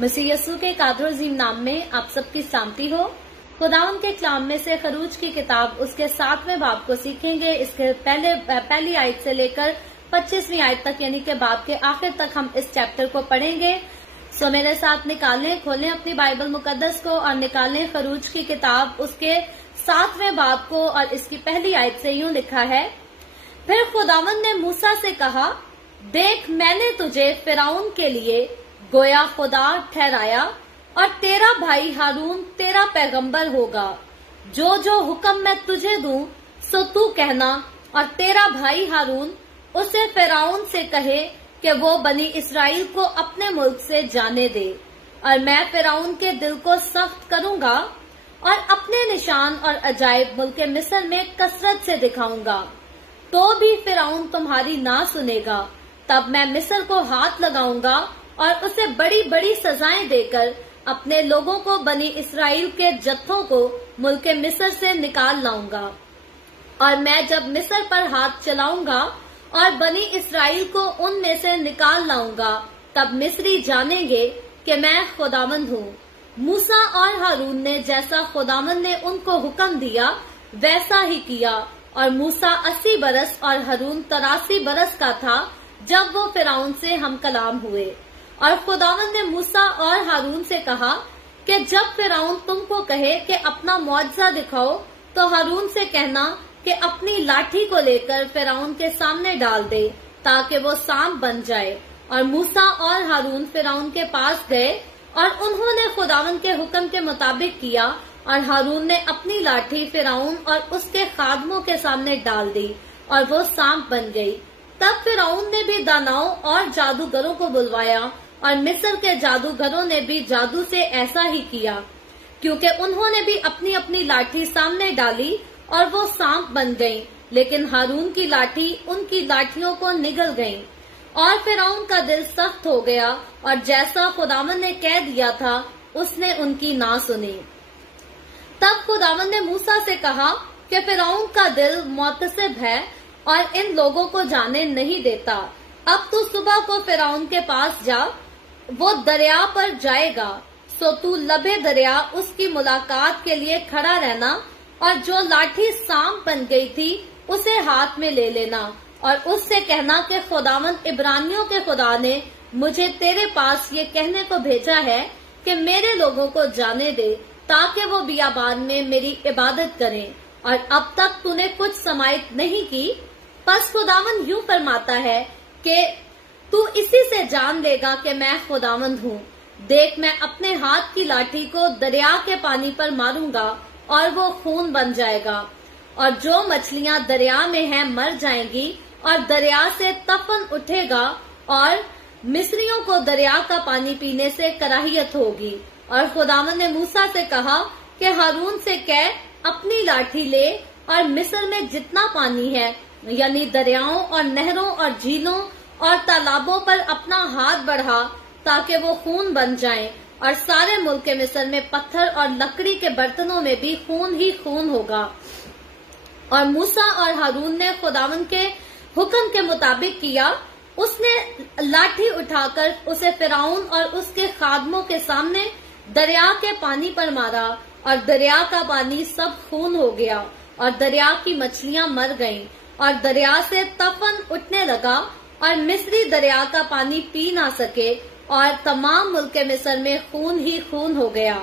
मसीह यीशु के कादर अजीम नाम में आप सबकी सलामती हो। खुदावन के कलाम में से खरूज की किताब उसके 7वें बाब को सीखेंगे। इसके पहली आयत से लेकर 25वीं आयत तक यानी कि बाब के आखिर तक हम इस चैप्टर को पढ़ेंगे। सो मेरे साथ खोलें अपनी बाइबल मुकद्दस को और निकालें खरूज की किताब उसके 7वें बाब को। और इसकी पहली आयत से यूं लिखा है, फिर खुदावन ने मूसा से कहा, देख मैंने तुझे फिरौन के लिए गोया खुदा ठहराया और तेरा भाई हारून तेरा पैगंबर होगा। जो जो हुक्म मैं तुझे दूं सो तू कहना, और तेरा भाई हारून उसे फिरौन से कहे कि वो बनी इस्राएल को अपने मुल्क से जाने दे। और मैं फिरौन के दिल को सख्त करूंगा और अपने निशान और अजायब मुल्क मिस्र में कसरत से दिखाऊंगा। तो भी फिरौन तुम्हारी ना सुनेगा। तब मैं मिस्र को हाथ लगाऊंगा और उसे बड़ी बड़ी सजाएं देकर अपने लोगों को बनी इस्राएल के जत्थों को मुल्क मिस्र से निकाल लाऊंगा। और मैं जब मिस्र पर हाथ चलाऊंगा और बनी इस्राएल को उनमें से निकाल लाऊंगा, तब मिस्री जानेंगे कि मैं खुदावंद हूँ। मूसा और हारून ने जैसा खुदावंद ने उनको हुक्म दिया वैसा ही किया। और मूसा 80 बरस और हारून 83 बरस का था जब वो फिरौन से हम कलाम हुए। और खुदावंद ने मूसा और हारून से कहा कि जब फिरौन तुमको कहे कि अपना मौजज़ा दिखाओ, तो हारून से कहना कि अपनी लाठी को लेकर फिरौन के सामने डाल दे ताकि वो सांप बन जाए। और मूसा और हारून फिरौन के पास गए और उन्होंने खुदावंद के हुक्म के मुताबिक किया। और हारून ने अपनी लाठी फिरौन और उसके खादमों के सामने डाल दी और वो सांप बन गई। तब फिरौन ने भी दानाओं और जादूगरों को बुलवाया और मिस्र के जादूगरों ने भी जादू से ऐसा ही किया, क्योंकि उन्होंने भी अपनी अपनी लाठी सामने डाली और वो सांप बन गई। लेकिन हारून की लाठी उनकी लाठियों को निगल गई। और फिरौन का दिल सख्त हो गया और जैसा खुदावंद ने कह दिया था उसने उनकी ना सुनी। तब खुदावंद ने मूसा से कहा कि फिरौन का दिल मुतसिब है और इन लोगों को जाने नहीं देता। अब तू सुबह को फिरौन के पास जा, वो दरिया पर जाएगा, सो तू लबे दरिया उसकी मुलाकात के लिए खड़ा रहना। और जो लाठी सांप बन गई थी उसे हाथ में ले लेना और उससे कहना कि खुदावंद इब्रानियों के खुदा ने मुझे तेरे पास ये कहने को भेजा है कि मेरे लोगों को जाने दे ताकि वो बियाबान में मेरी इबादत करें। और अब तक तूने कुछ समायत नहीं की, बस खुदावंद यूं फरमाता है कि तू इसी से जान लेगा कि मैं खुदावंद हूँ। देख मैं अपने हाथ की लाठी को दरिया के पानी पर मारूंगा और वो खून बन जाएगा। और जो मछलियां दरिया में हैं मर जाएंगी और दरिया से तफन उठेगा और मिस्रियों को दरिया का पानी पीने से कराहियत होगी। और खुदावंद ने मूसा से कहा कि हारून से कह अपनी लाठी ले और मिस्र में जितना पानी है यानी दरियाओं और नहरों और झीलों और तालाबों पर अपना हाथ बढ़ा ताकि वो खून बन जाएं। और सारे मुल्क मिस्र में पत्थर और लकड़ी के बर्तनों में भी खून ही खून होगा। और मूसा और हारून ने खुदावंद के हुक्म के मुताबिक किया। उसने लाठी उठाकर उसे फिरौन और उसके खादमों के सामने दरिया के पानी पर मारा और दरिया का पानी सब खून हो गया और दरिया की मछलियां मर गईं और दरिया से तफन उठने लगा और मिस्री दरिया का पानी पी ना सके और तमाम मुल्क मिस्र में खून ही खून हो गया।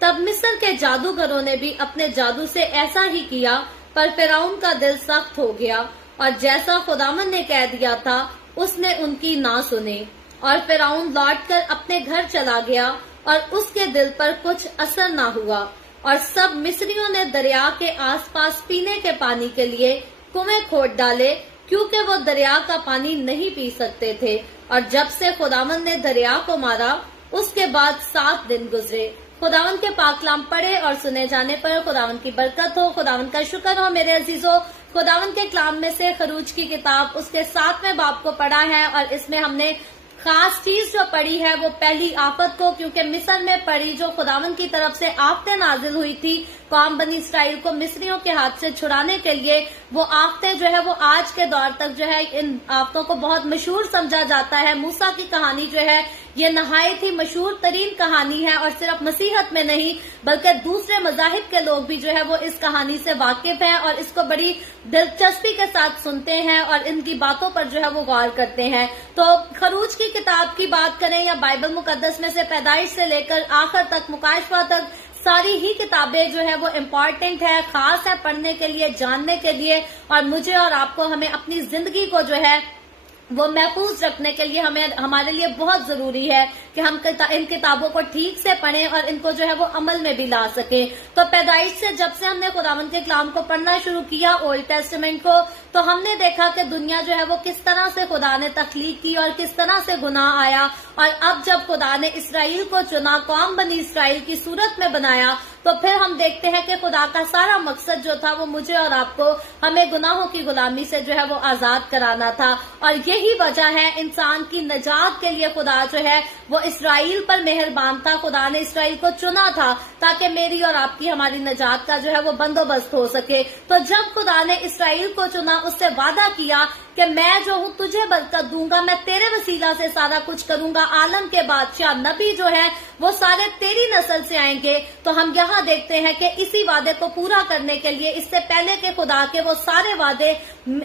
तब मिस्र के जादूगरों ने भी अपने जादू से ऐसा ही किया, पर फिरौन का दिल सख्त हो गया और जैसा खुदावंद ने कह दिया था उसने उनकी ना सुनी। और फिरौन लौटकर अपने घर चला गया और उसके दिल पर कुछ असर ना हुआ। और सब मिस्रियों ने दरिया के आसपास पीने के पानी के लिए कुएं खोद डाले, क्योंकि वो दरिया का पानी नहीं पी सकते थे। और जब से खुदावंद ने दरिया को मारा उसके बाद 7 दिन गुजरे। खुदावंद के पाक कलाम पढ़े और सुने जाने पर खुदावंद की बरकत हो। खुदावंद का शुक्र हो मेरे अजीजों। खुदावंद के कलाम में से खरूज की किताब उसके 7वें बाब को पढ़ा है और इसमें हमने खास चीज जो पड़ी है वो पहली आफत को, क्योंकि मिस्र में पड़ी जो खुदावंद की तरफ से आफतें नाजिल हुई थी कौम बनी इस्राएल को मिस्रियों के हाथ से छुड़ाने के लिए, वो आफतें जो है वो आज के दौर तक जो है इन आफतों को बहुत मशहूर समझा जाता है। मूसा की कहानी जो है یہ نہایت ہی مشہور ترین کہانی ہے اور صرف مسیحیت میں نہیں بلکہ دوسرے مذاہب کے لوگ بھی جو ہے وہ اس کہانی سے واقف ہیں اور اس کو بڑی دلچسپی کے ساتھ سنتے ہیں اور ان کی باتوں پر جو ہے وہ غور کرتے ہیں۔ تو خروج کی کتاب کی بات کریں یا بائبل مقدس میں سے پیدائش سے لے کر آخر تک مکاشفہ تک ساری ہی کتابیں جو ہے وہ امپورٹنٹ ہے، خاص ہے پڑھنے کے لیے، جاننے کے لیے، اور مجھے اور آپ کو ہمیں اپنی زندگی کو جو ہے وہ محفوظ رکھنے کے لیے ہمارے لیے بہت ضروری ہے کہ ہم ان کتابوں کو ٹھیک سے پڑھیں اور ان کو جو ہے وہ عمل میں بھی لا سکیں۔ تو پیدائش سے جب سے ہم نے خداوند کے کلام کو پڑھنا شروع کیا، اولڈ ٹیسٹمنٹ کو، تو ہم نے دیکھا کہ دنیا جو ہے وہ کس طرح سے خدا نے تخلیق کی اور کس طرح سے گناہ آیا، اور اب جب خدا نے اسرائیل کو چنا، قوم بنی اسرائیل کی صورت میں بنایا، تو پھر ہم دیکھتے ہیں کہ خدا کا سارا مقصد جو تھا وہ مجھے اور آپ کو ہمیں گناہوں کی غلامی سے جو ہے وہ آزاد کرانا تھا، اور یہی وجہ ہے انسان کی نجات کے لیے خدا جو ہے وہ اسرائیل پر مہربان تھا۔ خدا نے اسرائیل کو چنا تھا تاکہ میری اور آپ کی ہماری نجات کا جو ہے وہ بندوبست ہو سکے۔ تو جب خدا نے اسرائیل کو چنا، اس سے وعدہ کیا کہ میں جو ہوں تجھے برکت دوں گا، میں تیرے وسیلہ سے سارا کچھ کروں گا، عالم کے بادشاہ نبی جو ہے وہ سارے تیری نسل سے آئیں گے۔ تو ہم یہاں دیکھتے ہیں کہ اسی وعدے کو پورا کرنے کے لیے، اس سے پہلے کہ خدا کے وہ سارے وعدے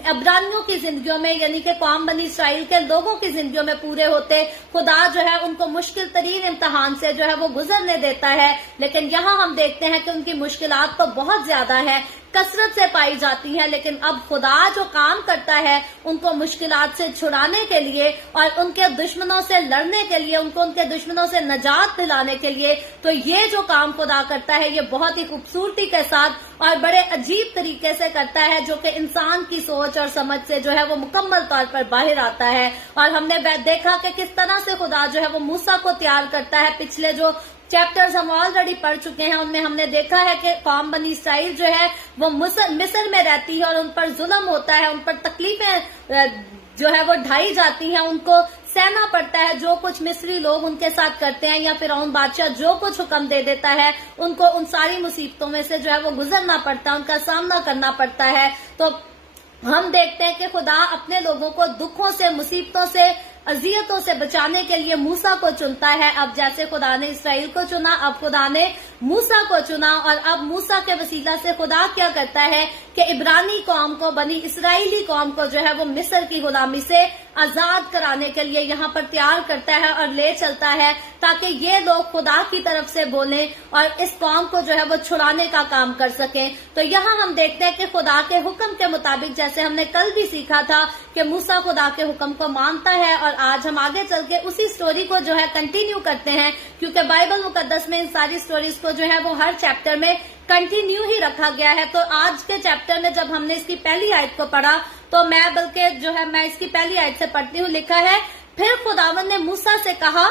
عبرانیوں کی زندگیوں میں یعنی کہ قوم بنی اسرائیل کے لوگوں کی زندگیوں میں پورے ہوتے، خدا جو ہے ان کو مشکل ترین امتحان سے جو ہے وہ گزرنے دیتا ہے، لیکن یہاں ہم دیکھتے ہیں کہ ان کی مشکلات تو بہت زیادہ ہے، کثرت سے پائی جاتی ہیں، لیکن اب خدا جو کام کرتا ہے ان کو مشکلات سے چھڑانے کے لیے اور ان کے دشمنوں سے لڑنے کے لیے، ان کو ان کے دشمنوں سے نجات دلانے کے لیے، تو یہ جو کام خدا کرتا ہے یہ بہت ہی خوبصورتی کے ساتھ اور بڑے عجیب طریقے سے کرتا ہے، جو کہ انسان کی سوچ اور سمجھ سے جو ہے وہ مکمل طور پر باہر آتا ہے۔ اور ہم نے دیکھا کہ کس طرح سے خدا جو ہے وہ موسیٰ کو تیار کرتا ہے۔ پچھلے جو چیپٹرز ہم آلریڈی پڑھ چکے ہیں ان میں ہم نے دیکھا ہے کہ قوم بنی اسرائیل جو ہے وہ مصر میں رہتی ہے اور ان پر ظلم ہوتا ہے، ان پر تکلیفیں جو ہے وہ ڈھائی جاتی ہیں، ان کو سہنا پڑتا ہے جو کچھ مصری لوگ ان کے ساتھ کرتے ہیں، یا فرعون بادشاہ جو کچھ حکم دے دیتا ہے ان کو ان ساری مصیبتوں میں سے جو ہے وہ گزرنا پڑتا ہے، ان کا سامنا کرنا پڑتا ہے۔ تو ہم دیکھتے ہیں کہ خدا اپنے لوگوں کو دکھوں سے، مصیبتوں سے، اذیتوں سے بچانے کے لیے موسیٰ کو چنتا ہے۔ اب جیسے خدا نے اسرائیل کو چنا، اب خدا نے موسیٰ کو چنا، اور اب موسیٰ کے وسیلہ سے خدا کیا کرتا ہے کہ عبرانی قوم کو، بنی اسرائیلی قوم کو جو ہے وہ مصر کی غلامی سے آزاد کرانے کے لیے یہاں پر تیار کرتا ہے اور لے چلتا ہے، تاکہ یہ لوگ خدا کی طرف سے بولیں اور اس قوم کو جو ہے وہ چھڑانے کا کام کر سکیں۔ تو یہاں ہم دیکھتے ہیں کہ خدا کے حکم کے مطابق، جیسے ہم نے کل بھی سیکھا تھا کہ موسیٰ خدا کے حکم کو مانتا ہے، اور آج ہم آگے چل کے اسی سٹوری کو جو ہے کنٹینیو کرتے ہیں، کیونکہ بائبل مقدس میں ان ساری سٹوریز کو جو ہے وہ ہر چیپٹر میں کنٹینیو ہی رکھا گیا ہے۔ تو آج کے چیپٹر میں جب ہم نے اس کی پہلی آیت کو پڑھا تو میں اس کی پہلی آیت سے پڑھتی ہوں، لکھا ہے، پھر خداوند نے موسیٰ سے کہا،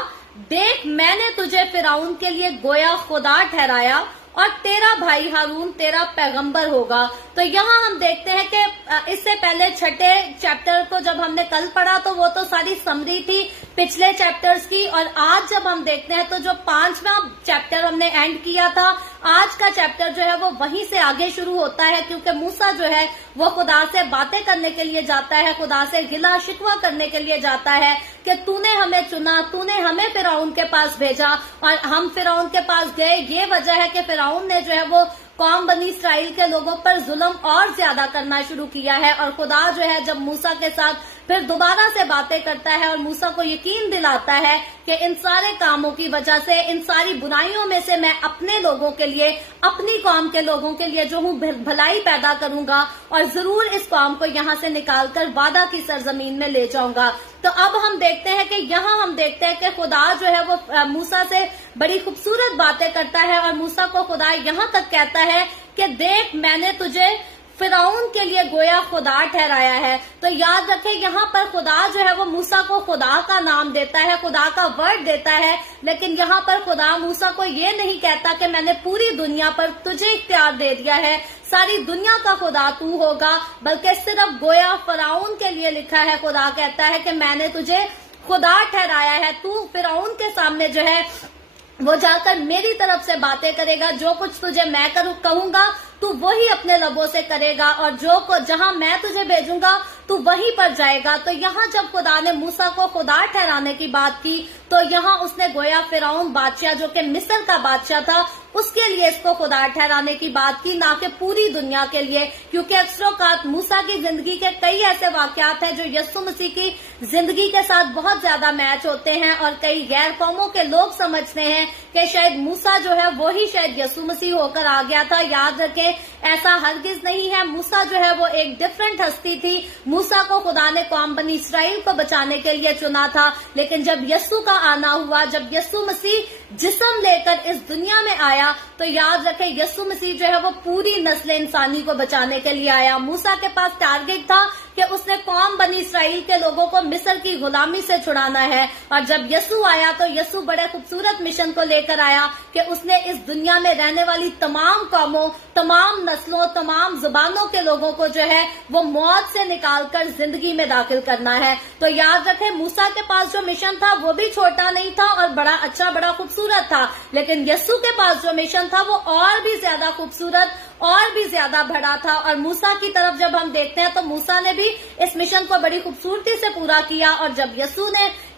دیکھ میں نے تجھے فرعون کے لیے گویا خدا ٹھہرایا اور تیرا بھائی ہارون تیرا پیغمبر ہوگا۔ تو یہاں ہم دیکھتے ہیں کہ اس سے پہلے چھٹے چیپٹر کو جب ہم نے کل پڑھا تو وہ تو ساری سمری تھی پچھلے چیپٹرز کی، اور آج جب ہم دیکھتے ہیں تو جو 5واں چیپٹر ہم نے اینڈ کیا تھا، آج کا چیپٹر جو ہے وہ وہیں سے آگے شروع ہوتا ہے، کیونکہ موسیٰ جو ہے وہ خدا سے باتیں کرنے کے لیے جاتا ہے، خدا سے گلا شکوہ کرنے کے لیے جاتا ہے کہ تو نے ہمیں چنا، تو نے ہمیں فرعون کے پاس بھیجا، اور ہم فرعون کے پاس گئے۔ یہ وجہ ہے کہ فرعون نے جو ہے وہ قوم بنی اسرائیل کے لوگوں پر ظلم اور زیادہ کرنا شروع کیا ہے، اور خدا جو ہے جب موسیٰ کے ساتھ پھر دوبارہ سے باتیں کرتا ہے اور موسیٰ کو یقین دلاتا ہے کہ ان سارے کاموں کی وجہ سے، ان ساری برائیوں میں سے میں اپنے لوگوں کے لیے، اپنی قوم کے لوگوں کے لیے جو ہوں بھلائی پیدا کروں گا، اور ضرور اس قوم کو یہاں سے نکال کر وعدہ کی سرزمین میں لے جاؤں گا۔ تو اب ہم دیکھتے ہیں کہ یہاں ہم دیکھتے ہیں کہ خدا جو ہے وہ موسیٰ سے بڑی خوبصورت باتیں کرتا ہے، اور موسیٰ کو خدا یہاں تک کہتا ہے کہ دیکھ میں نے تجھے فرعون کے لیے گویا خدا ٹھہرایا ہے۔ تو یاد رکھیں یہاں پر خدا جو ہے وہ موسیٰ کو خدا کا نام دیتا ہے، خدا کا ورڈ دیتا ہے، لیکن یہاں پر خدا موسیٰ کو یہ نہیں کہتا کہ میں نے پوری دنیا پر تجھے اختیار دے دیا ہے، ساری دنیا کا خدا تو ہوگا، بلکہ صرف گویا فرعون کے لیے لکھا ہے۔ خدا کہتا ہے کہ میں نے تجھے خدا ٹھہرایا ہے، تو فرعون کے سامنے جو ہے وہ جا کر میری طرف سے باتیں کرے گا، جو کچھ تجھے میں کہوں گا تو وہی اپنے لبوں سے کرے گا، اور جہاں میں تجھے بھیجوں گا تو वहीं पर जाएगा। तो यहाँ जब खुदा ने मूसा को खुदा ठहराने की बात की तो यहाँ उसने गोया फिरौन बादशाह जो कि मिस्र का बादशाह था उसके लिए इसको खुदा ठहराने की बात की, ना कि पूरी दुनिया के लिए, क्योंकि अक्सरोकात मूसा की जिंदगी के कई ऐसे वाकयात हैं जो यीशु मसीह की जिंदगी के साथ बहुत ज्यादा मैच होते हैं और कई गैर कौमों के लोग समझते हैं कि शायद मूसा जो है वो ही शायद यीशु मसीह होकर आ गया था। याद रखें, ऐसा हरगिज नहीं है। मूसा जो है वो एक डिफरेंट हस्ती थी। मूसा को खुदा ने कौम बनी इसराइल को बचाने के लिए चुना था, लेकिन जब यीशु का आना हुआ, जब यीशु मसीह जिस्म लेकर इस दुनिया में आया, तो याद रखें यीशु मसीह जो है वो पूरी नस्ल इंसानी को बचाने के लिए आया। मूसा के पास टारगेट था कि उसने कौम बनी इसराइल के लोगों को मिस्र की गुलामी से छुड़ाना है, और जब यीशु आया तो यीशु बड़े खूबसूरत मिशन को लेकर आया कि उसने इस दुनिया में रहने वाली तमाम कौमों, तमाम नस्लों, तमाम जुबानों के लोगों को जो है वो मौत से निकालकर जिंदगी में दाखिल करना है। तो याद रखें, मूसा के पास जो मिशन था वो भी छोटा नहीं था और बड़ा अच्छा, बड़ा खूबसूरत था, लेकिन यीशु के पास जो मिशन था वो और भी ज्यादा खूबसूरत और भी ज्यादा बड़ा था। और मूसा की तरफ जब हम देखते हैं तो मूसा ने भी इस मिशन को बड़ी खूबसूरती से पूरा किया, और जब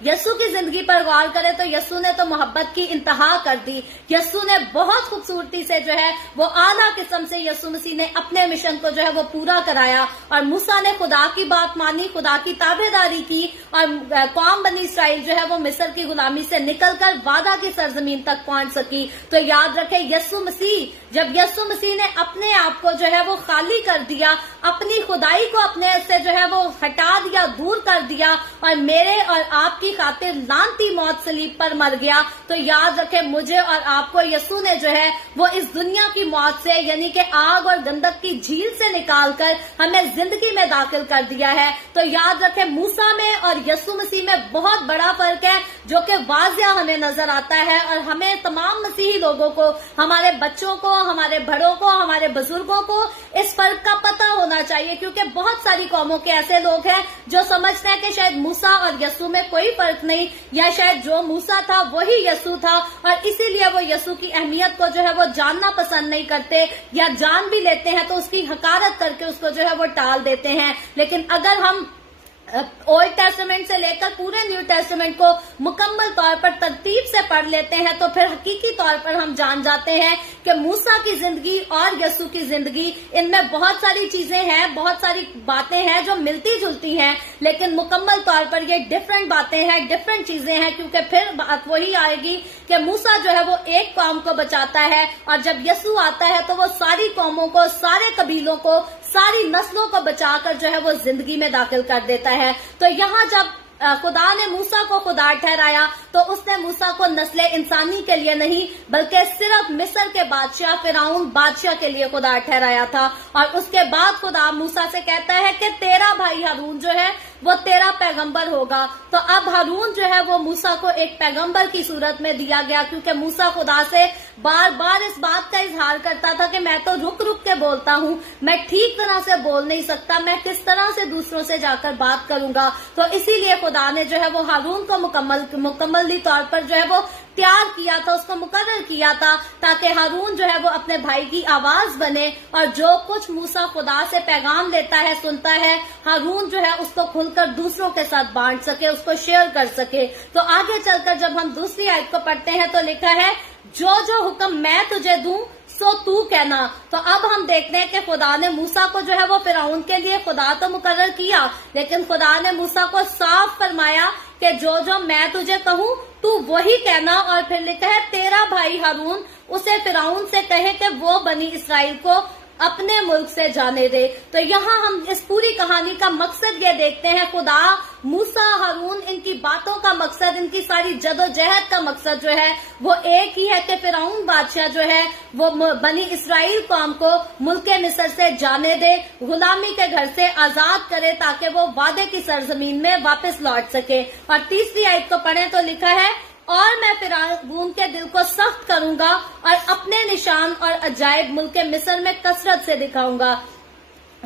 यीशु की जिंदगी पर गौर करें तो यीशु ने तो मोहब्बत की इंतहा कर दी। यीशु ने बहुत खूबसूरती से जो है वो आला किस्म से यीशु मसीह ने अपने मिशन को जो है वो पूरा कराया, और मूसा ने खुदा की बात मानी, खुदा की ताबेदारी की, और कौम बनी इसराइल जो है वो मिस्र की गुलामी से निकलकर वादा की सरजमीन तक पहुंच सकी। तो याद रखें, जब यीशु मसीह ने अपने आप को जो है वो खाली कर दिया, अपनी खुदाई को अपने से जो है वो हटा दिया, दूर कर दिया, और मेरे और आपकी खातिर लानती मौत सलीब पर मर गया, तो याद रखें मुझे और आपको यीशु ने जो है वो इस दुनिया की मौत से, यानी कि आग और गंधक की झील से निकालकर हमें जिंदगी में दाखिल कर दिया है। तो याद रखें, मूसा में और यीशु मसीह में बहुत बड़ा फर्क है जो कि वाज़िया हमें नजर आता है, और हमें तमाम मसीही लोगों को, हमारे बच्चों को, हमारे बड़ों को, हमारे बुजुर्गों को इस फर्क का पता होना चाहिए, क्योंकि बहुत सारी कौमों के ऐसे लोग हैं जो समझते हैं कि शायद मूसा और यीशु में कोई फर्क नहीं, या शायद जो मूसा था वही यीशु था, और इसीलिए वो यीशु की अहमियत को जो है वो जानना पसंद नहीं करते, या जान भी लेते हैं तो उसकी हकारत करके उसको जो है वो टाल देते हैं। लेकिन अगर हम ओल्ड टेस्टामेंट से लेकर पूरे न्यू टेस्टामेंट को मुकम्मल तौर पर तरतीब से पढ़ लेते हैं तो फिर हकीकी तौर पर हम जान जाते हैं कि मूसा की जिंदगी और यीशु की जिंदगी, इनमें बहुत सारी चीजें हैं, बहुत सारी बातें हैं जो मिलती जुलती हैं, लेकिन मुकम्मल तौर पर ये डिफरेंट बातें हैं, डिफरेंट चीजें हैं, क्योंकि फिर बात वही आएगी कि मूसा जो है वो एक कौम को बचाता है, और जब यीशु आता है तो वो सारी कौमों को, सारे कबीलों को, सारी नस्लों को बचाकर जो है वो जिंदगी में दाखिल कर देता है। तो यहाँ जब खुदा ने मूसा को खुदा ठहराया तो उसने मूसा को नस्ल इंसानी के लिए नहीं बल्कि सिर्फ मिस्र के बादशाह फिरौन बादशाह के लिए खुदा ठहराया था। और उसके बाद खुदा मूसा से कहता है कि तेरा भाई हारून जो है वो तेरा पैगंबर होगा। तो अब हारून जो है वो मूसा को एक पैगंबर की सूरत में दिया गया, क्योंकि मूसा खुदा से बार बार इस बात का इजहार करता था कि मैं तो रुक रुक के बोलता हूँ, मैं ठीक तरह से बोल नहीं सकता, मैं किस तरह से दूसरों से जाकर बात करूंगा। तो इसीलिए खुदा ने जो है वो हारून को मुकम्मली तौर पर जो है वो तैयार किया था, उसको मुकर्रर किया था, ताकि हारून जो है वो अपने भाई की आवाज बने, और जो कुछ मूसा खुदा से पैगाम लेता है, सुनता है, हारून जो है उसको खुलकर दूसरों के साथ बांट सके, उसको शेयर कर सके। तो आगे चलकर जब हम दूसरी आयत को पढ़ते हैं तो लिखा है, जो जो हुक्म मैं तुझे दूं सो तू कहना। तो अब हम देखते हैं कि खुदा ने मूसा को जो है वो फिरौन के लिए खुदा तो मुकर्रर किया, लेकिन खुदा ने मूसा को साफ फरमाया कि जो जो मैं तुझे कहूँ तू वही कहना। और फिर लिखा है, तेरा भाई हारून उसे फिरौन से कहे कि वो बनी इसराइल को अपने मुल्क से जाने दे। तो यहाँ हम इस पूरी कहानी का मकसद ये देखते हैं, खुदा, मूसा, हारून, इनकी बातों का मकसद, इनकी सारी जदोजहद का मकसद जो है वो एक ही है कि फिरौन बादशाह जो है वो बनी इसराइल कौम को मुल्क मिस्र से जाने दे, गुलामी के घर से आजाद करे, ताकि वो वादे की सरजमीन में वापस लौट सके। और तीसरी आयत को पढ़ें तो लिखा है, और मैं फिरौन के दिल को सख्त करूंगा और अपने निशान और अजायब मुल्क मिस्र में कसरत से दिखाऊंगा।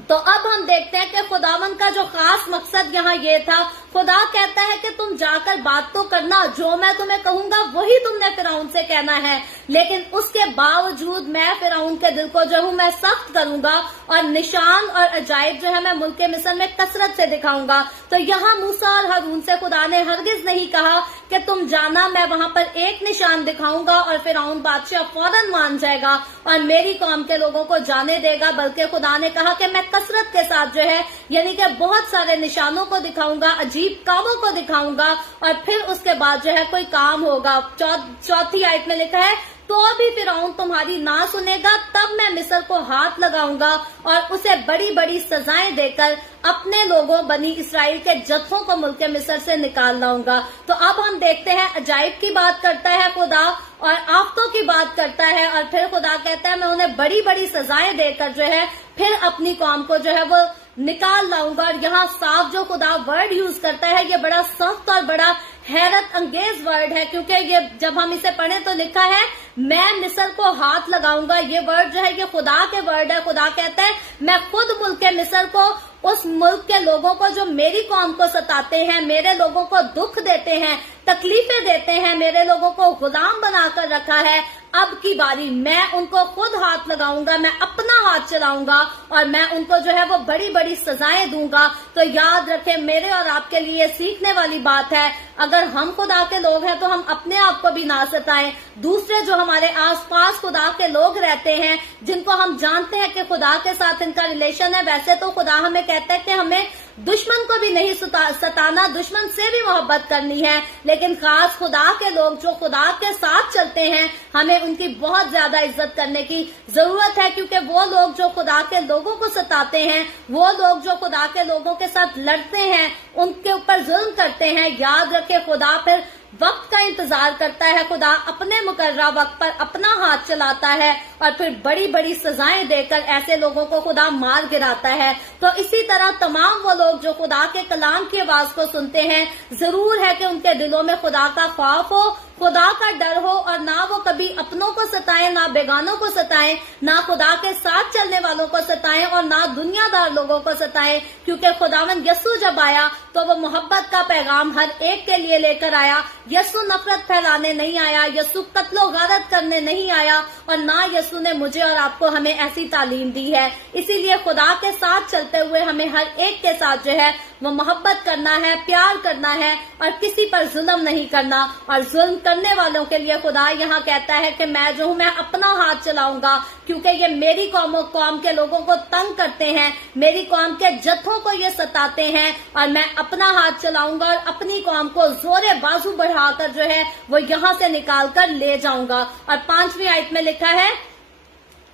तो अब हम देखते हैं कि खुदावन का जो खास मकसद यहाँ ये था, खुदा कहता है कि तुम जाकर बात तो करना, जो मैं तुम्हें कहूंगा वही तुमने फिरौन से कहना है, लेकिन उसके बावजूद मैं फिरौन के दिल को जो हूँ मैं सख्त करूंगा और निशान और अजायब जो है मैं मुल्क मिस्र में कसरत से दिखाऊंगा। तो यहाँ मूसा और हारून से खुदा ने हरगिज नहीं कहा कि तुम जाना, मैं वहां पर एक निशान दिखाऊंगा और फिरौन बादशाह फौरन मान जाएगा और मेरी कौम के लोगों को जाने देगा, बल्कि खुदा ने कहा कि मैं कसरत के साथ जो है यानी कि बहुत सारे निशानों को दिखाऊंगा, अजीब कामों को दिखाऊंगा और फिर उसके बाद जो है कोई काम होगा। चौथी आयत में लिखा है, तो भी फिरौन तुम्हारी ना सुनेगा, तब मैं मिस्र को हाथ लगाऊंगा और उसे बड़ी बड़ी सजाएं देकर अपने लोगों बनी इसराइल के जत्थों को मुल्क मिस्र से निकाल लाऊंगा। तो अब हम देखते हैं अजायब की बात करता है खुदा और आफतों की बात करता है और फिर खुदा कहता है मैं उन्हें बड़ी बड़ी सजाएं देकर जो है फिर अपनी कौम को जो है वो निकाल लाऊंगा। और यहाँ साफ जो खुदा वर्ड यूज करता है ये बड़ा सख्त और बड़ा हैरत अंगेज वर्ड है, क्योंकि ये जब हम इसे पढ़ें तो लिखा है मैं मिस्र को हाथ लगाऊंगा। ये वर्ड जो है ये खुदा के वर्ड है। खुदा कहता है मैं खुद मुल्क के मिस्र को, उस मुल्क के लोगों को जो मेरी कौम को सताते हैं, मेरे लोगों को दुख देते हैं, तकलीफें देते हैं, मेरे लोगों को गुलाम बनाकर रखा है, अब की बारी मैं उनको खुद हाथ लगाऊंगा, मैं अपना हाथ चलाऊंगा और मैं उनको जो है वो बड़ी बड़ी सजाएं दूंगा। तो याद रखें मेरे और आपके लिए सीखने वाली बात है, अगर हम खुदा के लोग हैं तो हम अपने आप को भी ना सताएं। दूसरे जो हमारे आसपास खुदा के लोग रहते हैं, जिनको हम जानते हैं कि खुदा के साथ इनका रिलेशन है, वैसे तो खुदा हमें कहता है कि हमें दुश्मन को भी नहीं सताना, दुश्मन से भी मोहब्बत करनी है, लेकिन खास खुदा के लोग जो खुदा के साथ चलते हैं हमें उनकी बहुत ज्यादा इज्जत करने की जरूरत है, क्योंकि वो लोग जो खुदा के लोगों को सताते हैं, वो लोग जो खुदा के लोगों के साथ लड़ते हैं, उनके ऊपर जुल्म करते हैं, याद रखे खुदा फिर वक्त का इंतजार करता है। खुदा अपने मुकर्रर वक्त पर अपना हाथ चलाता है और फिर बड़ी बड़ी सजाएं देकर ऐसे लोगों को खुदा मार गिराता है। तो इसी तरह तमाम वो लोग जो खुदा के कलाम की आवाज को सुनते हैं, जरूर है कि उनके दिलों में खुदा का खौफ हो, खुदा का डर हो और ना वो कभी अपनों को सताएं, ना बेगानों को सताएं, ना खुदा के साथ चलने वालों को सताएं और ना दुनियादार लोगों को सताएं, क्योंकि खुदावंद यस्सु जब आया तो वो मोहब्बत का पैगाम हर एक के लिए लेकर आया। यस्सु नफरत फैलाने नहीं आया, यस्सु कत्लो गारत करने नहीं आया और ना यस्सु ने मुझे और आपको हमें ऐसी तालीम दी है। इसीलिए खुदा के साथ चलते हुए हमें हर एक के साथ जो है वो मोहब्बत करना है, प्यार करना है और किसी पर जुल्म नहीं करना। और जुल्म करने वालों के लिए खुदा यहाँ कहता है कि मैं जो हूँ मैं अपना हाथ चलाऊंगा, क्योंकि ये मेरी कौम के लोगों को तंग करते हैं, मेरी कौम के जत्थों को ये सताते हैं और मैं अपना हाथ चलाऊंगा और अपनी कौम को जोरे बाजू बढ़ाकर जो है वो यहाँ से निकाल कर ले जाऊंगा। और 5वीं आयत में लिखा है,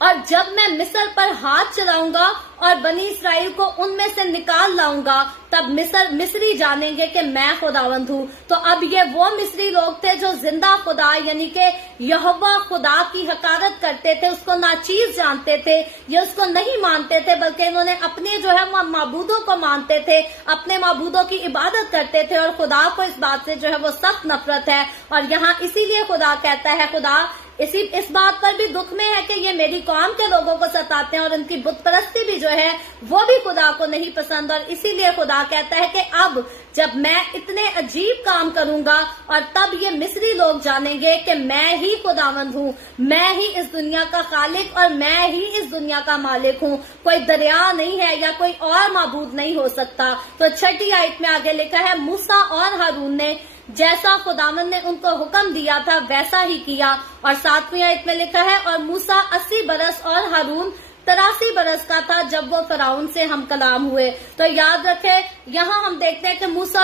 और जब मैं मिस्र पर हाथ चलाऊंगा और बनी इसराइल को उनमें से निकाल लाऊंगा, तब मिस्री जानेंगे कि मैं खुदावंद हूँ। तो अब ये वो मिस्री लोग थे जो जिंदा खुदा यानी कि यहोवा खुदा की हकारत करते थे, उसको नाचीज जानते थे, ये उसको नहीं मानते थे, बल्कि इन्होंने अपने जो है माबूदों को मानते थे, अपने माबूदों की इबादत करते थे और खुदा को इस बात से जो है वो सख्त नफरत है। और यहाँ इसीलिए खुदा कहता है, खुदा इस बात पर भी दुख में है कि ये मेरी कौम के लोगों को सताते हैं और उनकी बुत परस्ती भी जो है वो भी खुदा को नहीं पसंद। और इसीलिए खुदा कहता है कि अब जब मैं इतने अजीब काम करूंगा और तब ये मिस्री लोग जानेंगे कि मैं ही खुदावंद हूँ, मैं ही इस दुनिया का खालिक और मैं ही इस दुनिया का मालिक हूँ, कोई दरिया नहीं है या कोई और माबूद नहीं हो सकता। तो 6ठी आयत में आगे लिखा है, मूसा और हारून ने जैसा खुदावंद ने उनको हुक्म दिया था वैसा ही किया। और 7वीं आयत में लिखा है, और मूसा 80 बरस और हारून 83 बरस का था जब वो फिरौन से हम कलाम हुए। तो याद रखें यहाँ हम देखते हैं कि मूसा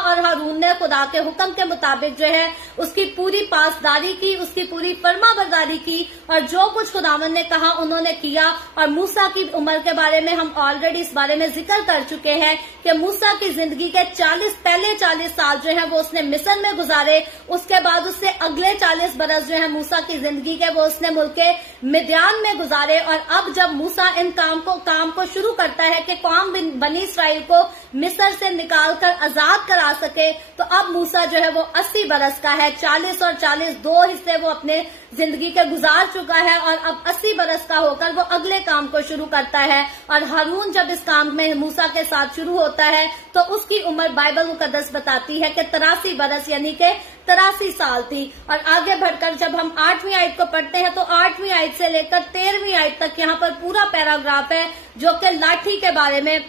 और हारून ने खुदा के हुक्म के मुताबिक जो है उसकी पूरी पासदारी की, उसकी पूरी फरमाबरदारी की और जो कुछ खुदावंद ने कहा उन्होंने किया। और मूसा की उम्र के बारे में हम ऑलरेडी इस बारे में जिक्र कर चुके हैं कि मूसा की जिंदगी के पहले 40 साल जो है वो उसने मिस्र में गुजारे, उसके बाद उससे अगले 40 बरस जो है मूसा की जिंदगी के वो उसने मुल्क मिद्यान में गुजारे। और अब जब मूसा इन काम को शुरू करता है कि कौम बनी इसराइल को मिस्र से निकालकर आजाद करा सके। तो अब मूसा जो है वो 80 बरस का है, 40 और 40 2 हिस्से वो अपने जिंदगी के गुजार चुका है और अब 80 बरस का होकर वो अगले काम को शुरू करता है। और हारून जब इस काम में मूसा के साथ शुरू होता है तो उसकी उम्र बाइबल मुकद्दस बताती है कि 83 बरस यानी कि 83 साल थी। और आगे बढ़कर जब हम 8वीं आयत को पढ़ते हैं तो 8वीं आयत से लेकर 13वीं आयत तक यहाँ पर पूरा पैराग्राफ है जो कि लाठी के बारे में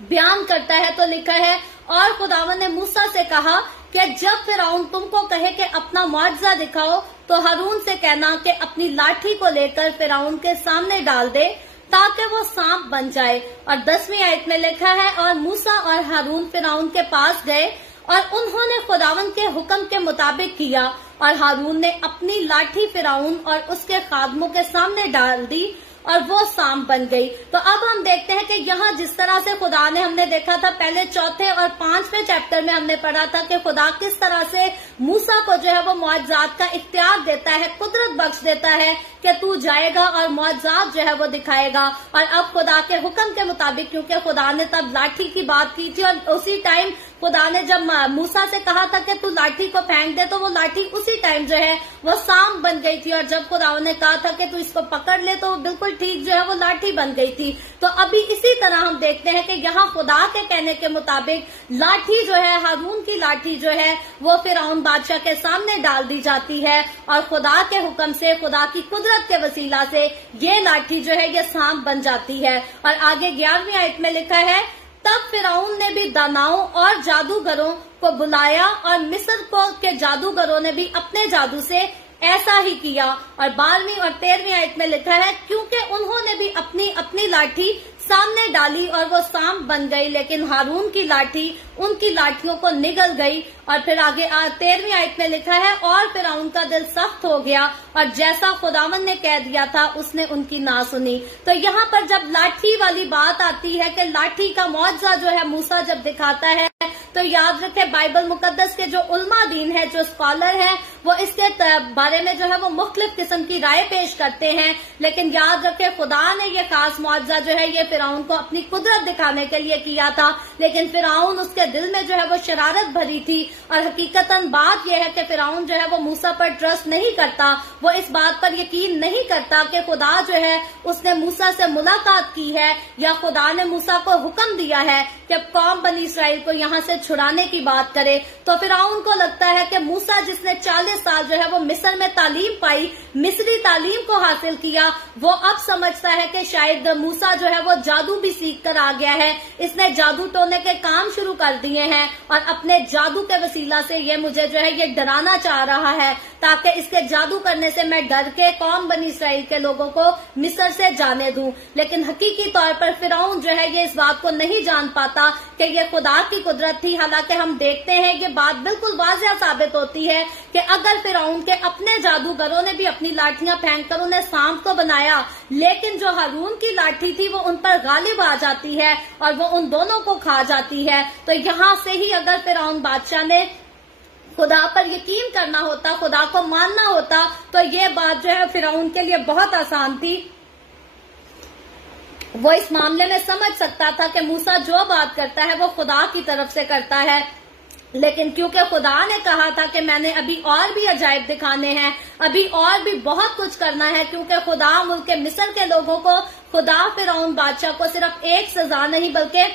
बयान करता है। तो लिखा है, और खुदावन ने मूसा से कहा कि जब फिरौन तुमको कहे कि अपना मुआजिजा दिखाओ तो हारून से कहना कि अपनी लाठी को लेकर फिरौन के सामने डाल दे ताकि वो सांप बन जाए। और 10वीं आयत में लिखा है, और मूसा और हारून फिरौन के पास गए और उन्होंने खुदावन के हुक्म के मुताबिक किया और हारून ने अपनी लाठी फिरौन और उसके खादमों के सामने डाल दी और वो सांप बन गई। तो अब हम देखते हैं कि यहाँ जिस तरह से खुदा ने, हमने देखा था पहले 4थे और 5वें चैप्टर में हमने पढ़ा था कि खुदा किस तरह से मूसा को जो है वो मुआजिजात का इख्तियार देता है, कुदरत बख्श देता है कि तू जाएगा और मुआजिजात जो है वो दिखाएगा। और अब खुदा के हुक्म के मुताबिक, क्योंकि खुदा ने तब लाठी की बात की थी और उसी टाइम खुदा ने जब मूसा से कहा था कि तू लाठी को फेंक दे तो वो लाठी उसी टाइम जो है वो सांप बन गई थी। और जब खुदा ने कहा था कि तू इसको पकड़ ले तो बिल्कुल ठीक जो है वो लाठी बन गई थी। तो अभी इसी तरह हम देखते हैं कि यहाँ खुदा के कहने के मुताबिक लाठी जो है, हारून की लाठी जो है वो फिरौन बादशाह के सामने डाल दी जाती है और खुदा के हुक्म से, खुदा की कुदरत के वसीला से ये लाठी जो है ये सांप बन जाती है। और आगे 11वीं आयत में लिखा है, तब फिरौन ने भी दानाओं और जादूगरों को बुलाया और मिस्र के जादूगरों ने भी अपने जादू से ऐसा ही किया। और 12वीं और 13वीं आयत में लिखा है, क्योंकि उन्होंने भी अपनी अपनी लाठी सामने डाली और वो सांप बन गई, लेकिन हारून की लाठी उनकी लाठियों को निगल गई। और फिर आगे 13वीं आयत में लिखा है, और फिरौन का दिल सख्त हो गया और जैसा खुदावन ने कह दिया था उसने उनकी ना सुनी। तो यहाँ पर जब लाठी वाली बात आती है कि लाठी का मुआजिजा जो है मूसा जब दिखाता है, तो याद रखे बाइबल मुकद्दस के जो उलमा दीन है, जो स्कॉलर है, वो इसके बारे में जो है वो मुख्तलिफ किस्म की राय पेश करते हैं। लेकिन याद रखे खुदा ने ये खास मुआजिजा जो है ये फिरौन को अपनी कुदरत दिखाने के लिए किया था, लेकिन फिरौन उसके दिल में जो है वो शरारत भरी थी। और हकीकतन बात यह है कि फिरौन जो है वो मूसा पर ट्रस्ट नहीं करता, वो इस बात पर यकीन नहीं करता कि खुदा जो है उसने मूसा से मुलाकात की है या खुदा ने मूसा को हुक्म दिया है कि कौम बनी इसराइल को यहाँ से छुड़ाने की बात करे। तो फिरौन को लगता है कि मूसा जिसने 40 साल जो है वो मिस्र में तालीम पाई, मिस्री तालीम को हासिल किया, वो अब समझता है कि शायद मूसा जो है वो जादू भी सीख कर आ गया है, इसने जादू टोने के काम शुरू कर दिए हैं और अपने जादू के वसीला से ये मुझे जो है ये डराना चाह रहा है ताकि इसके जादू करने से मैं डर के कौम बनी इसराइल के लोगों को मिस्र से जाने दूं। लेकिन हकीकी तौर पर फिरौन जो है ये इस बात को नहीं जान पाता कि ये खुदा की कुदरत थी। हालांकि हम देखते हैं ये बात बिल्कुल वाज़िह साबित होती है कि अगर फिरौन के अपने जादूगरों ने भी अपनी लाठियां फेंक कर उन्हें सांप को बनाया, लेकिन जो हारून की लाठी थी वो उन पर गालिब आ जाती है और वो उन दोनों को खा जाती है। तो यहाँ से ही अगर फिरौन बादशाह ने खुदा पर यकीन करना होता, खुदा को मानना होता, तो ये बात जो है फिरौन के लिए बहुत आसान थी। वो इस मामले में समझ सकता था कि मूसा जो बात करता है वो खुदा की तरफ से करता है। लेकिन क्योंकि खुदा ने कहा था कि मैंने अभी और भी अजायब दिखाने हैं, अभी और भी बहुत कुछ करना है, क्योंकि खुदा मुल्क मिस्र के लोगों को, खुदा फिरौन बादशाह को सिर्फ एक सजा नहीं बल्कि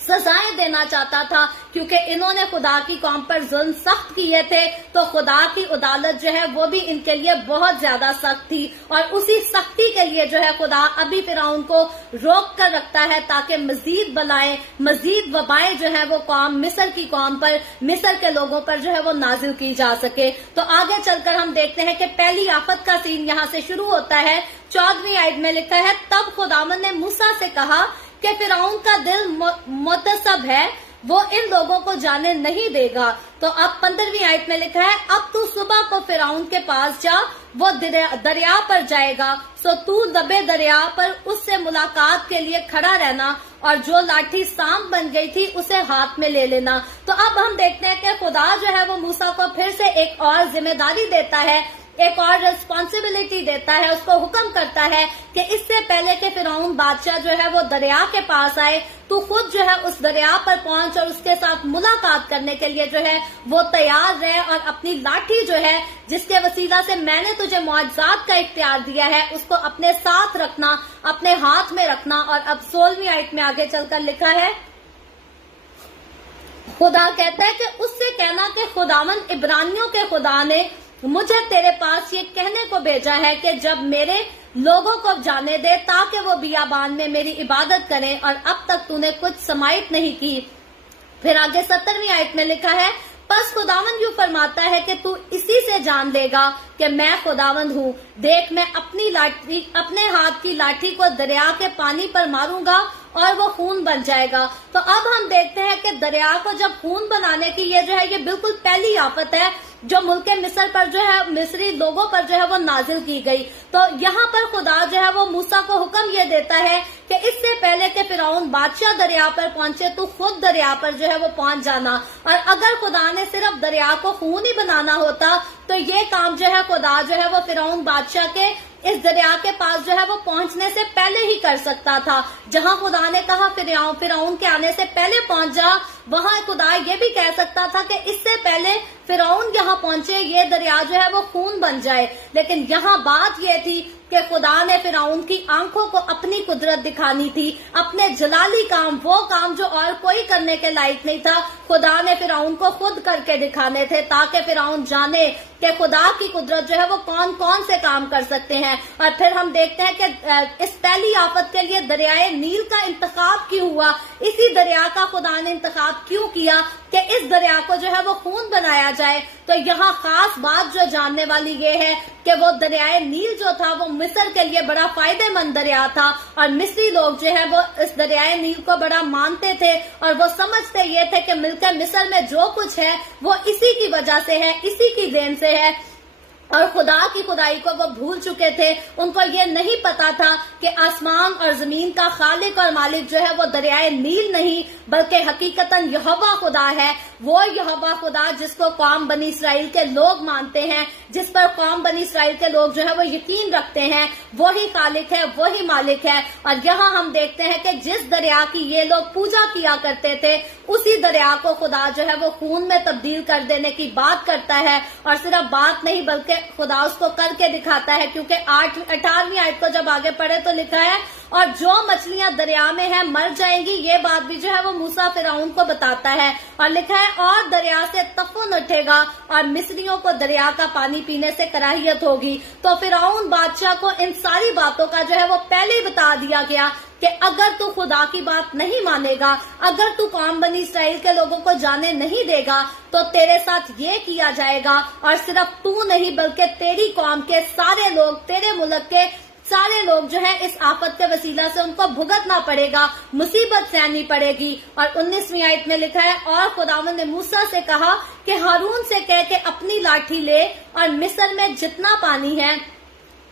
सजाएं देना चाहता था, क्योंकि इन्होंने खुदा की कौम पर जुल्म सख्त किए थे। तो खुदा की अदालत जो है वो भी इनके लिए बहुत ज्यादा सख्त थी और उसी सख्ती के लिए जो है खुदा अभी फिरौन को रोक कर रखता है ताकि मजीद बलाएं, मजीद वबाएं जो है वो कौम, मिस्र की कौम पर, मिस्र के लोगों पर जो है वो नाजिल की जा सके। तो आगे चलकर हम देखते हैं कि पहली आफत का सीन यहाँ से शुरू होता है। 14वीं आयत में लिखा है, तब खुदावन ने मूसा से कहा कि फिरौन का दिल मुतसब है, वो इन लोगों को जाने नहीं देगा। तो अब 15वीं आयत में लिखा है, अब तू सुबह को फिरौन के पास जा, वो दरिया पर जाएगा, सो तू दबे दरिया पर उससे मुलाकात के लिए खड़ा रहना और जो लाठी सांप बन गई थी उसे हाथ में ले लेना। तो अब हम देखते हैं कि खुदा जो है वो मूसा को फिर से एक और जिम्मेदारी देता है ایک اور ریسپانسبلٹی دیتا ہے، اس کو حکم کرتا ہے کہ اس سے پہلے کہ فرعون بادشاہ جو ہے وہ دریا کے پاس آئے، تو خود جو ہے اس دریا پر پہنچ اور اس کے ساتھ ملاقات کرنے کے لیے جو ہے وہ تیار رہے، اور اپنی لاٹھی جو ہے جس کے وسیلہ سے میں نے تجھے معجزات کا اختیار دیا ہے، اس کو اپنے ساتھ رکھنا، اپنے ہاتھ میں رکھنا۔ اور اب 16ویں آیت میں آگے چل کر لکھا ہے، خدا کہتا ہے کہ اس سے کہنا کہ خداوند عبرانیوں کے خدا نے مجھے تیرے پاس یہ کہنے کو بھیجا ہے کہ جب میرے لوگوں کو جانے دے تاکہ وہ بیابان میں میری عبادت کریں، اور اب تک تو نے کچھ سماعت نہیں کی۔ پھر آگے 17ویں آیت میں لکھا ہے، پس خداوند یوں فرماتا ہے کہ تو اسی سے جان لے گا کہ میں خداوند ہوں، دیکھ میں اپنے ہاتھ کی لاٹھی کو دریا کے پانی پر ماروں گا اور وہ خون بن جائے گا۔ تو اب ہم دیکھتے ہیں کہ دریا کو جب خون بنانے کی یہ جو ہے یہ بالکل پہلی آفت ہے جو ملک مصر پر جو ہے مصری لوگوں پر جو ہے وہ نازل کی گئی۔ تو یہاں پر خدا جو ہے وہ موسیٰ کو حکم یہ دیتا ہے کہ اس سے پہلے کہ فرعون بادشاہ دریا پر پہنچے تو خود دریا پر جو ہے وہ پہنچ جانا، اور اگر خدا نے صرف دریا کو خون ہی بنانا ہوتا تو یہ کام جو ہے خدا جو ہے وہ فرعون بادشاہ کے اس دریا کے پاس جو ہے وہ پہنچنے سے پہلے ہی کر سکتا تھا۔ جہاں خدا نے کہا فرعون کے آنے سے پہلے پہنچ جا، وہاں خدا یہ بھی کہہ سکتا تھا کہ اس سے پہلے فرعون یہاں پہنچے یہ دریا جو ہے وہ خون بن جائے۔ لیکن یہاں بات یہ تھی کہ خدا نے فرعون کی آنکھوں کو اپنی قدرت دکھانی تھی، اپنے جلالی کام، وہ کام جو اور کوئی کرنے کے لائق نہیں تھا، خدا نے فرعون کو خود کر کے دکھانے تھے تاکہ فرعون جانے کہ خدا کی قدرت جو ہے وہ کون کون سے کام کر سکتے ہیں۔ اور پھر ہم دیکھتے ہیں کہ اس پہلی آفت کے لیے دریائے نیل کا انتخاب کیوں ہوا، اسی دریا کا خدا نے انتخاب کیوں کیا کہ اس دریا کو جو ہے وہ خون بنایا جائے۔ تو یہاں خاص بات جو جاننے والی یہ ہے کہ وہ دریائے نیل جو تھا وہ مصر کے لیے بڑا فائدہ مند دریا تھا، اور مصری لوگ جو ہے وہ اس دریائے نیل کو بڑا مانتے تھے، اور وہ سمجھتے یہ تھے کہ ملک مصر میں جو کچھ ہے وہ اسی کی وجہ سے ہے، اسی کی دین سے ہے، اور خدا کی خدائی کو وہ بھول چکے تھے۔ ان کو یہ نہیں پتا تھا کہ آسمان اور زمین کا خالق اور مالک جو ہے وہ دریائے نیل نہیں بلکہ حقیقتاً یہوہ خدا ہے، وہ یہوہ خدا جس کو قوم بنی اسرائیل کے لوگ مانتے ہیں، جس پر قوم بنی اسرائیل کے لوگ جو ہے وہ یقین رکھتے ہیں، وہی خالق ہے، وہی مالک ہے۔ اور یہاں ہم دیکھتے ہیں کہ جس دریا کی یہ لوگ پوجا کیا کرتے تھے اسی دریا کو خدا جو ہے وہ خون میں تبدیل کر دینے کی بات کرتا ہے، اور صرف بات نہیں بلکہ خدا اس کو کر کے دکھاتا ہے، کیونکہ 18ویں آیت کو جب آگے پڑھے تو لکھا ہے، اور جو مچھلیاں دریا میں ہیں مر جائیں گی۔ یہ بات بھی جو ہے وہ موسیٰ فرعون کو بتاتا ہے، اور لکھا ہے اور دریا سے طوفان اٹھے گا اور مصریوں کو دریا کا پانی پینے سے کراہیت ہوگی۔ تو فرعون بادشاہ کو ان ساری باتوں کا جو ہے وہ پہلے ہی بتا دیا گیا کہ اگر تو خدا کی بات نہیں مانے گا، اگر تو قوم بنی اسرائیل کے لوگوں کو جانے نہیں دے گا تو تیرے ساتھ یہ کیا جائے گا، اور صرف تو نہیں بلکہ تیری قوم کے سارے لوگ، تیرے ملک کے سارے لوگ جو ہے اس آفت کے وسیلہ سے ان کو بھگتنا پڑے گا، مصیبت سہنی پڑے گی۔ اور 19ویں آیت میں لکھا ہے، اور خداوند نے موسیٰ سے کہا کہ ہارون سے کہہ کے اپنی لاٹھی لے اور مصر میں جتنا پانی ہے،